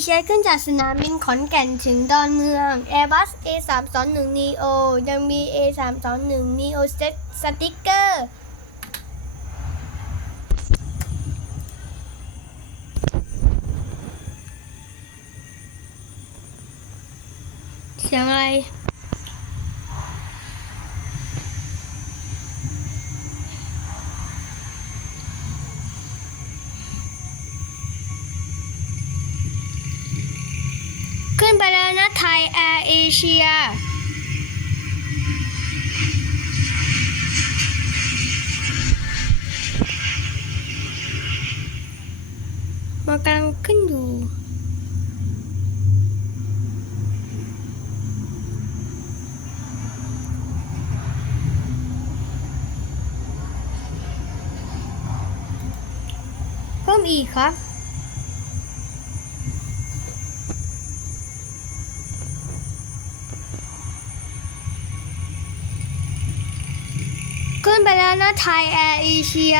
เชียขึ้นจากสนามบินขอนแก่นถึงดอนเมือง Airbus A321neo ยังมี A321neoสติ๊กเกอร์เสียงอะไรขึ้นไปแล้วนะไทยแอร์เอเชียมันกำลังขึ้นอยู่เพิ่มอีกครับขึ้นไปแล้วนะไทยแอร์เอเชีย